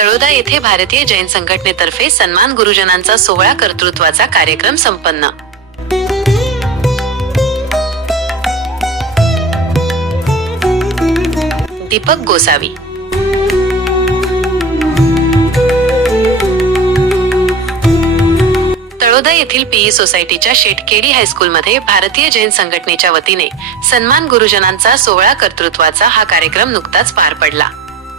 तळोदा येथे भारतीय जैन संघटनेतर्फे सन्मान गुरुजनांचा सोहळा कर्तृत्वाचा कार्यक्रम संपन्न. दीपक गोसावी. तळोदा येथील पीई सोसायटीच्या शेटकेडी हायस्कूलमध्ये भारतीय जैन संघटनेच्या वतीने सन्मान गुरुजनांचा सोहळा कर्तृत्वाचा हा कार्यक्रम नुकताच पार पडला.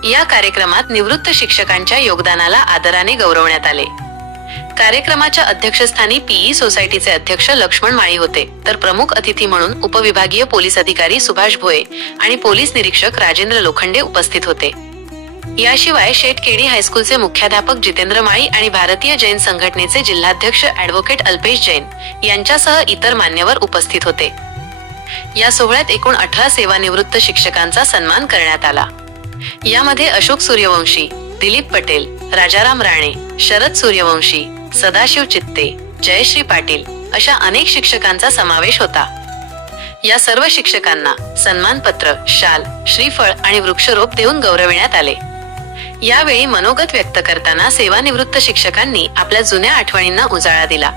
या कार्यक्रमात निवृत्त शिक्षकांच्या योगदानाला आदराने गौरवण्यात आले. कार्यक्रमाच्या अध्यक्षस्थानी पीई सोसायटीचे अध्यक्ष लक्ष्मण माळी होते. तर प्रमुख अतिथी म्हणून उपविभागीय पोलीस अधिकारी सुभाष भोये आणि पोलीस निरीक्षक राजेंद्र लोखंडे उपस्थित होते. याशिवाय शेटकेडी हायस्कूलचे मुख्याध्यापक जितेंद्र माळी आणि भारतीय जैन संघटनेचे जिल्हाध्यक्ष ऍडव्होकेट अल्पेश जैन यांच्यासह इतर मान्यवर उपस्थित होते. या सोहळ्यात एकूण अठरा सेवानिवृत्त शिक्षकांचा सन्मान करण्यात आला. यामध्ये अशोक सूर्यवंशी दिलीप पटेल राजाराम राणे शरद सूर्यवंशी सदाशिव चित्ते जयश्री पाटील अशा अनेक शिक्षकांचा समावेश होता. या सर्व शिक्षकांना सन्मानपत्र शाल श्रीफळ आणि वृक्षरोप देऊन गौरविण्यात आले. यावेळी मनोगत व्यक्त करताना सेवानिवृत्त शिक्षकांनी आपल्या जुन्या आठवणींना उजाळा दिला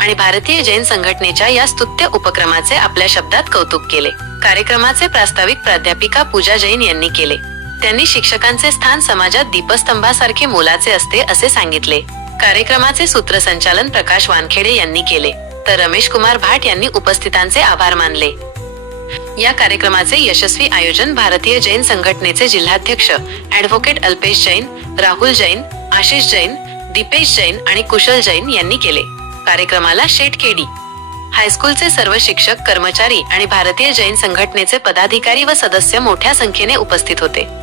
आणि भारतीय जैन संघटनेच्या या स्तुत्य उपक्रमाचे आपल्या शब्दात कौतुक केले. कार्यक्रमाचे प्रास्ताविक प्राध्यापिका पूजा जैन यांनी केले. त्यांनी शिक्षकांचे स्थान समाजात दीपस्तंभासारखे मोलाचे असते असे सांगितले. कार्यक्रमाचे सूत्रसंचालन प्रकाश वानखेडे यांनी केले. तर रमेश कुमार भाट यांनी उपस्थितांचे आभार मानले. या कार्यक्रमाचे यशस्वी आयोजन भारतीय जैन संघटनेचे जिल्हाध्यक्ष ऍडव्होकेट अल्पेश जैन राहुल जैन आशिष जैन दीपेश जैन आणि कुशल जैन यांनी केले. कार्यक्रमाला शेठ केडी. हायस्कूलचे सर्व शिक्षक कर्मचारी आणि भारतीय जैन संघटनेचे पदाधिकारी व सदस्य मोठ्या संख्येने उपस्थित होते.